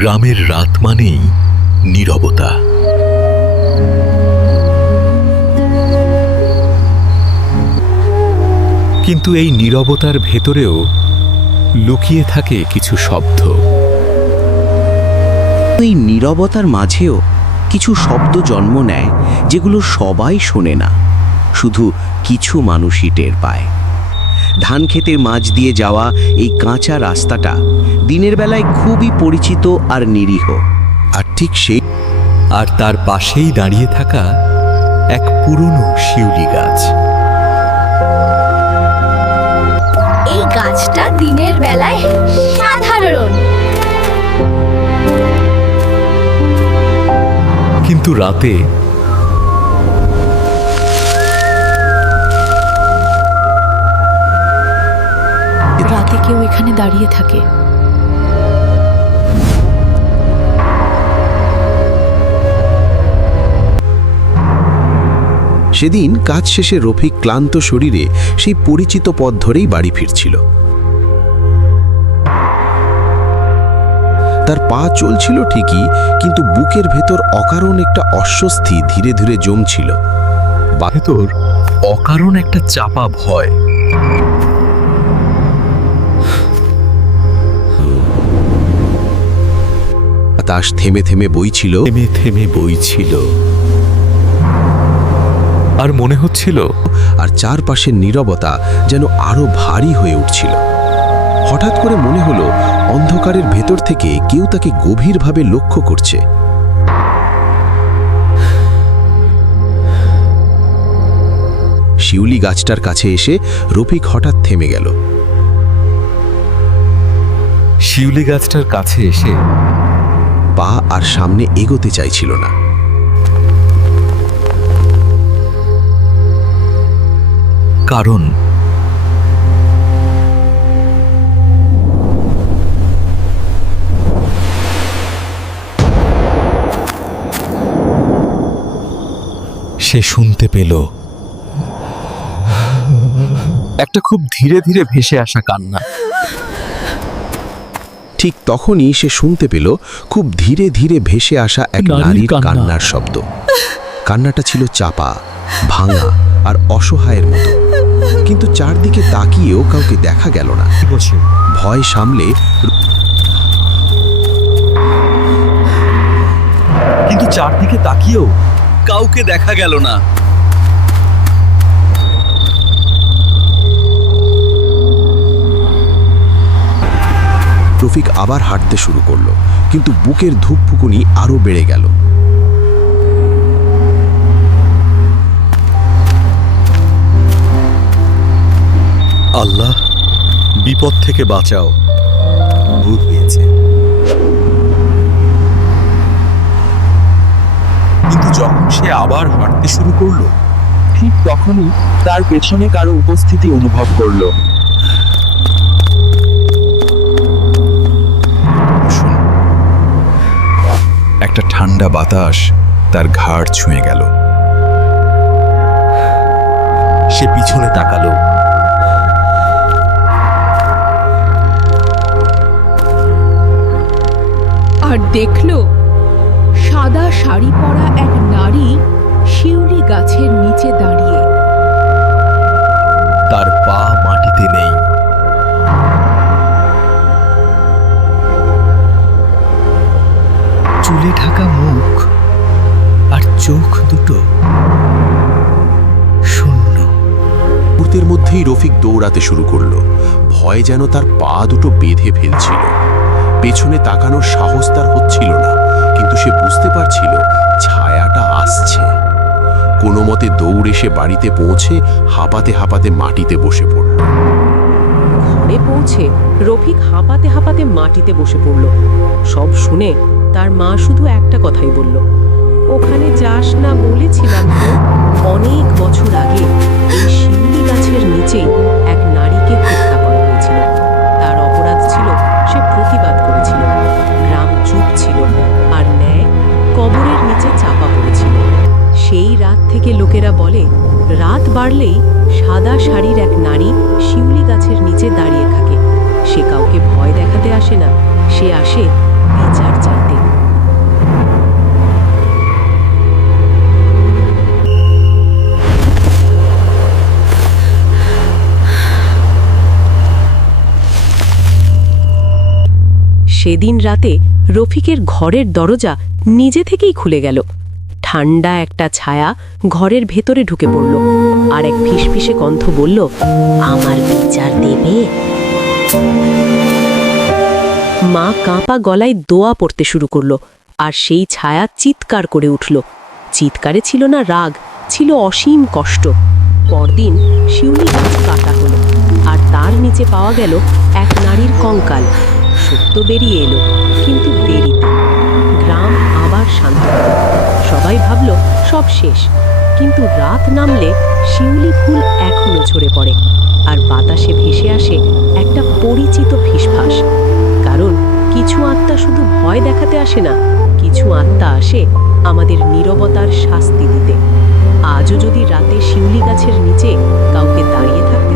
গ্রামের রাত মানেই নীরবতা। কিন্তু এই নীরবতার ভেতরেও লুকিয়ে থাকে কিছু শব্দ। এই নীরবতার মাঝেও কিছু শব্দ জন্ম নেয়, যেগুলো সবাই শোনে না, শুধু কিছু মানুষই টের পায়। ধান ক্ষেতের মাঝ দিয়ে যাওয়া এই কাঁচা রাস্তাটা দিনের বেলায় খুবই পরিচিত আর নিরীহ। আর তার পাশেই দাঁড়িয়ে থাকা এক পুরনো শিউলি গাছ। এই গাছটা দিনের বেলায় সাধারণ, কিন্তু রাতে কেউ এখানে দাঁড়িয়ে থাকে। সেদিন কাজ শেষে রফিক ক্লান্ত শরীরে সেই পরিচিত পথ ধরেই বাড়ি ফিরছিল। তার পা চলছিল ঠিকই, কিন্তু বুকের ভেতর অকারণ একটা অস্বস্তি ধীরে ধীরে জমছিল। ভেতর অকারণ একটা চাপা ভয়। বাতাস থেমে থেমে বইছিল, থেমে থেমে বইছিল, আর মনে হচ্ছিল আর চারপাশের নীরবতা যেন আরো ভারী হয়ে উঠছিল। হঠাৎ করে মনে হলো অন্ধকারের ভেতর থেকে কেউ তাকে গভীরভাবে লক্ষ্য করছে। শিউলি গাছটার কাছে এসে রফিক হঠাৎ থেমে গেল। শিউলি গাছটার কাছে এসে পা আর সামনে এগোতে চাইছিল না। কারণ সে শুনতে পেল একটা খুব ধীরে ধীরে ভেসে আসা কান্না। ঠিক তখনই সে শুনতে পেল খুব ধীরে ধীরে ভেসে আসা এক নারীর কান্নার শব্দ। কান্নাটা ছিল চাপা, ভাঙা আর অসহায়ের মতো, কিন্তু চারদিকে তাকিয়েও কাউকে দেখা গেল না। ভয় সামলে কিন্তু চারদিকে তাকিয়েও কাউকে দেখা গেল না। রফিক আবার হাঁটতে শুরু করলো, কিন্তু বুকের ধুকপুকুনি আরো বেড়ে গেল। আল্লাহ, বিপদ থেকে বাঁচাও, ভূত পেয়েছে। কিন্তু যখন সে আবার হাঁটতে শুরু করলো, ঠিক তখনই তার পেছনে কারো উপস্থিতি অনুভব করলো। একটা ঠান্ডা বাতাস তার ঘাড় ছুঁয়ে গেল। সে পিছনে তাকালো। আর দেখল সাদা শাড়ি পরা এক নারী শিউলি গাছের নিচে দাঁড়িয়ে। তার পা মাটিতে নেই। চুলে ঢাকা মুখ আর চোখ দুটো শূন্য। মুহূর্তের মধ্যেই রফিক দৌড়াতে শুরু করলো। ভয় যেন তার পা দুটো বেঁধে ফেলছিল। পেছনে তাকানোর সাহস তার হচ্ছিল না, কিন্তু সে বুঝতে পারছিল ছায়াটা আসছে। কোনো মতে দৌড়ে সে বাড়িতে পৌঁছে হাঁপাতে হাঁপাতে মাটিতে বসে পড়ল। ঘরে পৌঁছে রফিক হাঁপাতে হাঁপাতে মাটিতে বসে পড়ল। সব শুনে তার মা শুধু একটা কথাই বলল, ওখানে যাস না বলেছিলাম তো। অনেক বছর আগে এই শিউলি গাছের নিচেই এক নারীকে হত্যা করা হয়েছিল। তার অপরাধ ছিল সে প্রতিবাদ করেছিল। গ্রাম চুপ ছিল, আর ন্যায় কবরের নিচে চাপা পড়েছিল। সেই রাত থেকে লোকেরা বলে, রাত বাড়লেই সাদা শাড়ির এক নারী শিউলি গাছের নিচে দাঁড়িয়ে থাকে। সে কাউকে ভয় দেখাতে আসে না, সে আসে বিচার চাইতে। সেদিন রাতে রফিকের ঘরের দরজা নিজে থেকেই খুলে গেল। ঠান্ডা একটা ছায়া ঘরের ভেতরে ঢুকে পড়ল, আর এক ফিসফিসে কণ্ঠ বলল, আমার বিচার দেবে? মা কাঁপা গলায় দোয়া পড়তে শুরু করলো, আর সেই ছায়া চিৎকার করে উঠল। চিৎকারে ছিল না রাগ, ছিল অসীম কষ্ট। পরদিন শিউলি গাছ কাটা হলো, আর তার নিচে পাওয়া গেল এক নারীর কঙ্কাল। সত্য বেরিয়ে এলো, কিন্তু দেরিতে। গ্রাম আবার শান্ত হলো। সবাই ভাবল সব শেষ, কিন্তু রাত নামলে শিউলি ফুল এখনো ঝরে পড়ে, আর বাতাসে ভেসে আসে একটা পরিচিত ফিসফাস। কারণ কিছু আত্মা শুধু ভয় দেখাতে আসে না, কিছু আত্মা আসে আমাদের নীরবতার শাস্তি দিতে। আজও যদি রাতে শিউলি গাছের নিচে কাউকে দাঁড়িয়ে থাকতে